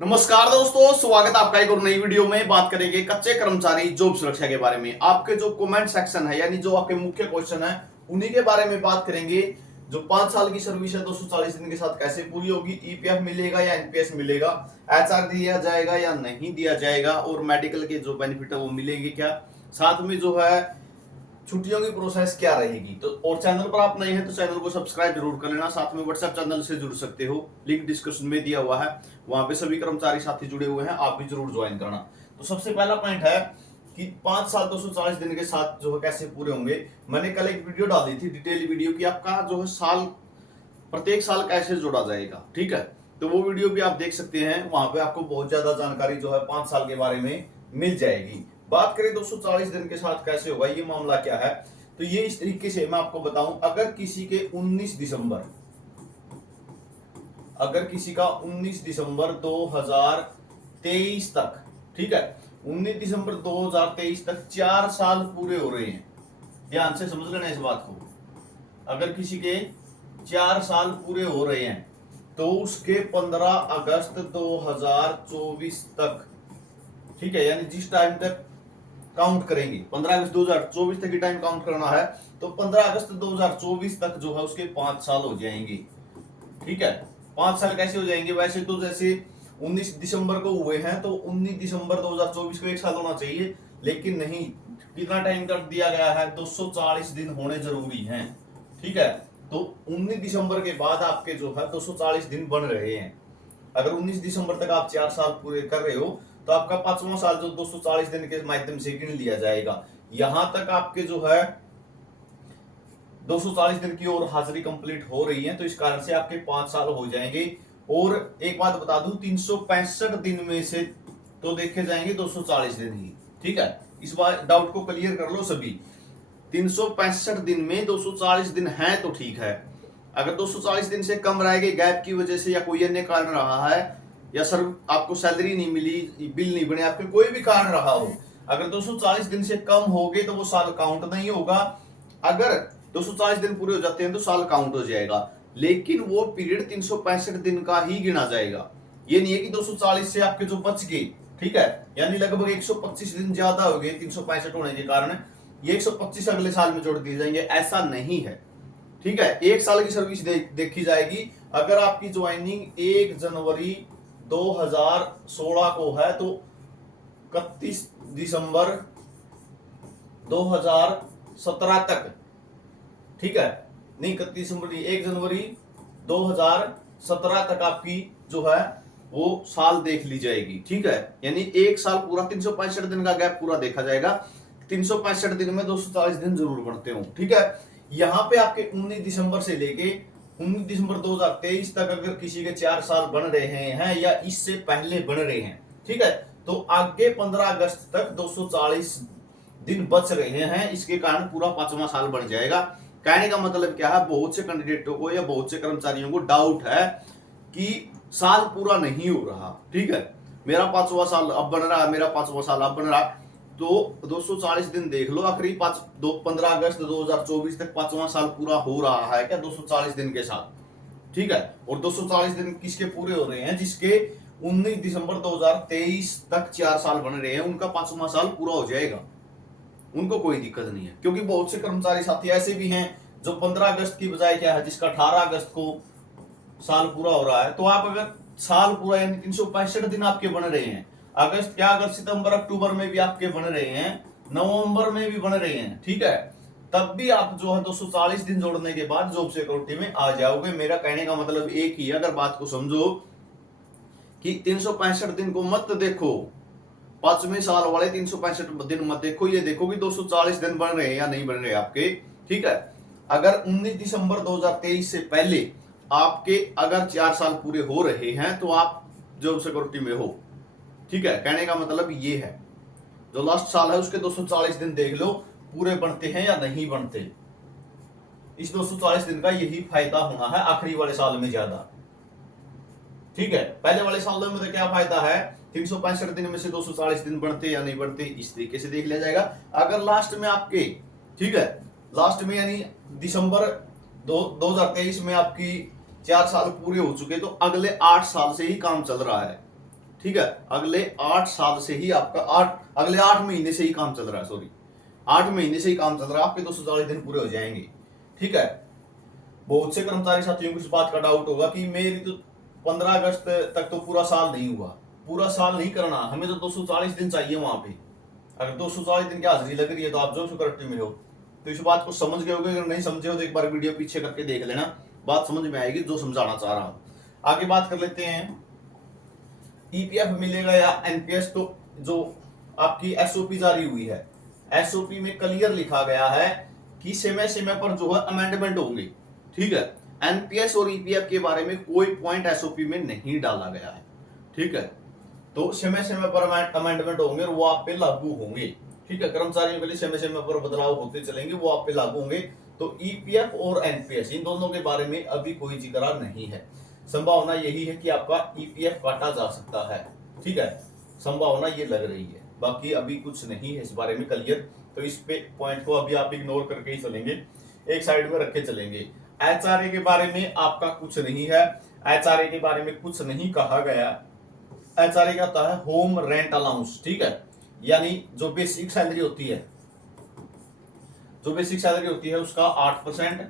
नमस्कार दोस्तों, स्वागत है आपका एक और नई वीडियो में। बात करेंगे कच्चे कर्मचारी जॉब सुरक्षा के बारे में। आपके जो कमेंट सेक्शन है यानी जो आपके मुख्य क्वेश्चन है उन्हीं के बारे में बात करेंगे। जो 5 साल की सर्विस है 240 दिन के साथ कैसे पूरी होगी, ईपीएफ मिलेगा या एनपीएस मिलेगा, एचआर दिया जाएगा या नहीं दिया जाएगा, और मेडिकल के जो बेनिफिट है वो मिलेंगे क्या, साथ में जो है छुट्टियों की प्रोसेस क्या रहेगी। तो और चैनल पर आप नए हैं तो चैनल को सब्सक्राइब जरूर कर लेना। साथ में व्हाट्सएप चैनल से जुड़ सकते हो, लिंक डिस्क्रिप्शन में दिया हुआ है, वहां पे सभी कर्मचारी साथी जुड़े हुए हैं, आप भी जरूर ज्वाइन करना। तो सबसे पहला पॉइंट है कि 5 साल 240 दिन के साथ जो है कैसे पूरे होंगे। मैंने कल एक वीडियो डाली थी, डिटेल वीडियो की, आपका जो है साल प्रत्येक साल कैसे जोड़ा जाएगा। ठीक है, तो वो वीडियो भी आप देख सकते हैं, वहां पे आपको बहुत ज्यादा जानकारी जो है 5 साल के बारे में मिल जाएगी। बात करें 240 दिन के साथ कैसे होगा, ये मामला क्या है, तो ये इस तरीके से मैं आपको बताऊं। अगर किसी के 19 दिसंबर, अगर किसी का 19 दिसंबर 2023 तक, ठीक है, 19 दिसंबर 2023 तक 4 साल पूरे हो रहे हैं, ध्यान से समझ लेना इस बात को। अगर किसी के 4 साल पूरे हो रहे हैं तो उसके 15 अगस्त 2024 तक, ठीक है, यानी जिस टाइम तक काउंट करेंगे 15 अगस्त 2024 तक ही टाइम काउंट करना है, तो 15 अगस्त 2024 तक जो है उसके 5 साल हो जाएंगे। ठीक है, 5 साल कैसे हो जाएंगे, वैसे तो जैसे 19 दिसंबर को हुए हैं तो 19 दिसंबर 2024 को 1 साल होना चाहिए, लेकिन नहीं, कितना टाइम कर दिया गया है, 240 दिन होने जरूरी हैं। ठीक है, तो 19 दिसंबर के बाद आपके जो है 240 दिन बन रहे हैं। अगर 19 दिसंबर तक आप 4 साल पूरे कर रहे हो तो आपका 5वां साल जो 240 दिन के माध्यम से गिन लिया जाएगा। यहां तक आपके जो है 240 दिन की और हाजिरी कंप्लीट हो रही है, तो इस कारण से आपके 5 साल हो जाएंगे। और एक बात बता दूं, 365 दिन में से तो देखे जाएंगे 240 दिन ही। ठीक है, इस बार डाउट को क्लियर कर लो सभी। 365 दिन में 240 दिन है तो ठीक है। अगर 240 दिन से कम रहेंगे गैप की वजह से या कोई अन्य कारण रहा है, या सर आपको सैलरी नहीं मिली, बिल नहीं बने, आपके कोई भी कारण रहा हो, अगर 240 दिन से कम हो गए तो वो साल काउंट नहीं होगा। अगर 240 दिन पूरे हो जाते हैं तो साल काउंट हो जाएगा, लेकिन वो पीरियड 365 दिन का ही गिना जाएगा। ये नहीं है कि 240 से आपके जो बच गए, ठीक है, यानी लगभग 125 दिन ज्यादा हो गए 365 होने के कारण, ये 125 अगले साल में जोड़ दिए जाएंगे, ऐसा नहीं है। ठीक है, 1 साल की सर्विस देखी जाएगी। अगर आपकी ज्वाइनिंग 1 जनवरी 2016 को है तो 31 दिसंबर 2017 तक, ठीक है, नहीं 31 दिसंबर नहीं, 1 जनवरी 2017 तक आपकी जो है वो साल देख ली जाएगी। ठीक है, यानी 1 साल पूरा 365 दिन का गैप पूरा देखा जाएगा। 365 दिन में 240 दिन जरूर बढ़ते हो। ठीक है, यहां पे आपके 19 दिसंबर से लेके 19 दिसंबर 2023 तक अगर किसी के 4 साल बन रहे हैं या इससे पहले बन रहे हैं, ठीक है, तो आगे 15 अगस्त तक 240 दिन बच रहे हैं, इसके कारण पूरा 5वां साल बन जाएगा। कहने का मतलब क्या है, बहुत से कैंडिडेटों को या बहुत से कर्मचारियों को डाउट है कि साल पूरा नहीं हो रहा। ठीक है, मेरा 5वां साल अब बन रहा है, मेरा 5वां साल अब बन रहा है, तो 240 दिन देख लो, आखिरी 15 अगस्त 2024 तक 5वां साल पूरा हो रहा है क्या 240 दिन के साथ। ठीक है, और 240 दिन किसके पूरे हो रहे हैं, जिसके 19 दिसंबर 2023 तक 4 साल बन रहे हैं, उनका 5वां साल पूरा हो जाएगा, उनको कोई दिक्कत नहीं है। क्योंकि बहुत से कर्मचारी साथी ऐसे भी हैं जो 15 अगस्त की बजाय क्या है, जिसका 18 अगस्त को साल पूरा हो रहा है, तो आप अगर साल पूरा यानी 365 दिन आपके बन रहे हैं, अगस्त क्या, अगर सितंबर अक्टूबर में भी आपके बन रहे हैं, नवंबर में भी बन रहे हैं, ठीक है, तब भी आप जो है 240 दिन जोड़ने के बाद जॉब सिक्योरिटी में आ जाओगे। मेरा कहने का मतलब एक ही है, अगर बात को समझो कि 365 दिन को मत देखो, 5वें साल वाले 365 दिन मत देखो, ये देखो कि 240 दिन बन रहे हैं या नहीं बन रहे आपके। ठीक है, अगर 19 दिसंबर 2023 से पहले आपके अगर 4 साल पूरे हो रहे हैं तो आप जॉब सिक्योरिटी में हो। ठीक है, कहने का मतलब ये है, जो लास्ट साल है उसके 240 दिन देख लो पूरे बनते हैं या नहीं बनते। इस 240 दिन का यही फायदा होना है आखिरी वाले साल में ज्यादा। ठीक है, पहले वाले सालों में तो क्या फायदा है, 365 दिन में से 240 दिन बढ़ते या नहीं बढ़ते, इस तरीके से देख लिया जाएगा। अगर लास्ट में आपके, ठीक है, लास्ट में यानी दिसंबर 2023 में आपकी 4 साल पूरे हो चुके तो अगले 8 साल से ही काम चल रहा है। ठीक है, अगले 8 साल से ही आपका अगले 8 महीने से ही काम चल रहा है, सॉरी 8 महीने से ही काम चल रहा है, आपके 240 दिन पूरे हो जाएंगे। ठीक है, बहुत से कर्मचारी साथियों को इस बात का डाउट होगा कि मेरी तो 15 अगस्त तक तो पूरा साल नहीं हुआ। पूरा साल नहीं करना, हमें तो 240 दिन चाहिए वहां पे। अगर 240 दिन की हाजिरी लग रही है तो आप जो सिक्योरिटी में हो, तो इस बात को समझ गए होगे। अगर नहीं समझे हो तो एक बार वीडियो पीछे करके देख लेना, बात समझ में आएगी जो समझाना चाह रहा हूं। आगे बात कर लेते हैं, ईपीएफ मिलेगा या एनपीएस। तो जो आपकी एसओपी जारी हुई है, एसओपी में क्लियर लिखा गया है कि समय समय पर जो है अमेंडमेंट होंगे। ठीक है, एनपीएस और ईपीएफ के बारे में कोई पॉइंट एसओपी में नहीं डाला गया है। ठीक है, तो समय समय पर अमेंडमेंट होंगे और वो आप पे लागू होंगे। ठीक है, कर्मचारियों के लिए समय समय पर बदलाव होते चलेंगे, वो आप पे लागू होंगे। तो ईपीएफ और एनपीएस इन दोनों के बारे में अभी कोई जिक्र नहीं है। संभावना यही है कि आपका ईपीएफ काटा जा सकता है। ठीक है, संभावना ये लग रही है, बाकी अभी कुछ नहीं है इस बारे में क्लियर। तो इस पे पॉइंट को अभी आप इग्नोर करके ही चलेंगे, एक साइड में रखे चलेंगे। एचआरए के बारे में आपका कुछ नहीं है, एचआरए के बारे में कुछ नहीं कहा गया। एचआरए क्या होता है? Home rent allowance. ठीक है, यानी जो बेसिक सैलरी होती है, जो बेसिक सैलरी होती है उसका 8%,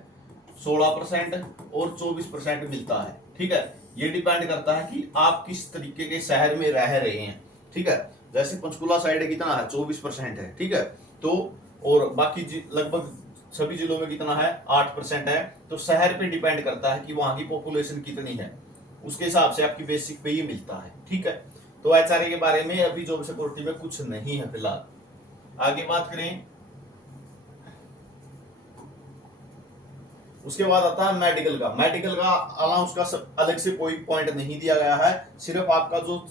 16% और 24% मिलता है। ठीक है, ये डिपेंड करता है कि आप किस तरीके के शहर में रह रहे हैं। ठीक है, जैसे पंचकुला साइड कितना है? 24% है। ठीक है, तो और बाकी लगभग सभी जिलों में कितना है? 8% है। तो शहर पे डिपेंड करता है कि वहां की पॉपुलेशन कितनी है, उसके हिसाब से आपकी बेसिक पे ही मिलता है। ठीक है, तो एचआरए के बारे में अभी जॉब सिक्योरिटी में कुछ नहीं है फिलहाल। आगे बात करें, उसके बाद आता है मेडिकल का। मेडिकल का अलाउंस का अलग से कोई पॉइंट नहीं दिया गया है, सिर्फ आपका जो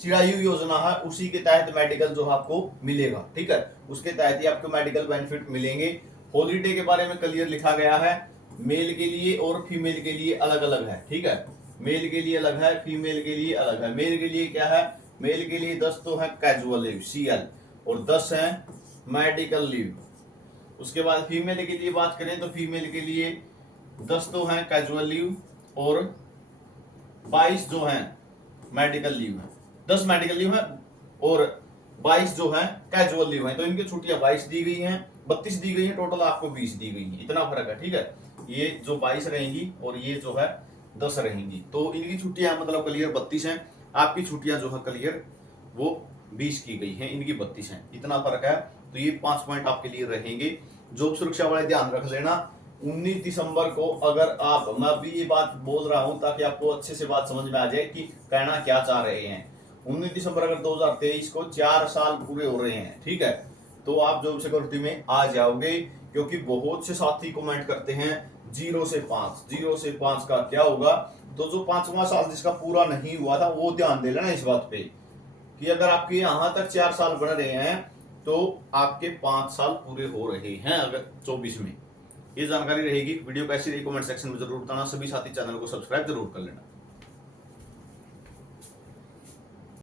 चिरायु योजना है उसी के तहत मेडिकल जो आपको मिलेगा। ठीक है, उसके तहत ही आपको मेडिकल बेनिफिट मिलेंगे। हॉलीडे के बारे में क्लियर लिखा गया है, मेल के लिए और फीमेल के लिए अलग अलग है। ठीक है, मेल के लिए अलग है, फीमेल के लिए अलग है। मेल के लिए क्या है? मेल के लिए 10 तो है कैजुअल लीव CL और 10 है मेडिकल लीव। उसके बाद फीमेल के लिए बात करें तो फीमेल के लिए 10 तो है कैजुअल लीव और 22 जो है मेडिकल लीव है। 10 मेडिकल लीव है और 22 जो है कैजुअल लीव है। तो इनकी छुट्टियां 22 दी गई हैं, 32 दी गई है, टोटल आपको 20 दी गई है। इतना फर्क है। ठीक है, ये जो 22 रहेंगी और ये जो है 10 रहेंगी। तो इनकी छुट्टियां मतलब क्लियर 32 हैं, आपकी छुट्टियां जो है क्लियर वो 20 की गई हैं, इनकी 32 हैं। इतना फर्क है। तो ये 5 पॉइंट आपके लिए रहेंगे। जॉब सुरक्षा वाले ध्यान रख लेना। 19 दिसंबर को अगर आप, मैं अभी ये बात बोल रहा हूं ताकि आपको अच्छे से बात समझ में आ जाए कि कहना क्या चाह रहे हैं। 19 दिसंबर अगर 2023 को 4 साल पूरे हो रहे हैं, ठीक है, तो आप जॉब सिक्योरिटी में आ जाओगे। क्योंकि बहुत से साथी कमेंट करते हैं 0 से 5, 0 से 5 का क्या होगा। तो जो 5वां साल जिसका पूरा नहीं हुआ था वो ध्यान दे लेना इस बात पे कि अगर आपके यहां तक 4 साल बन रहे हैं तो आपके 5 साल पूरे हो रहे हैं अगर 24 में। ये जानकारी रहेगी। वीडियो कैसी रही कमेंट सेक्शन में जरूर बताना। सभी साथी चैनल को सब्सक्राइब जरूर कर लेना।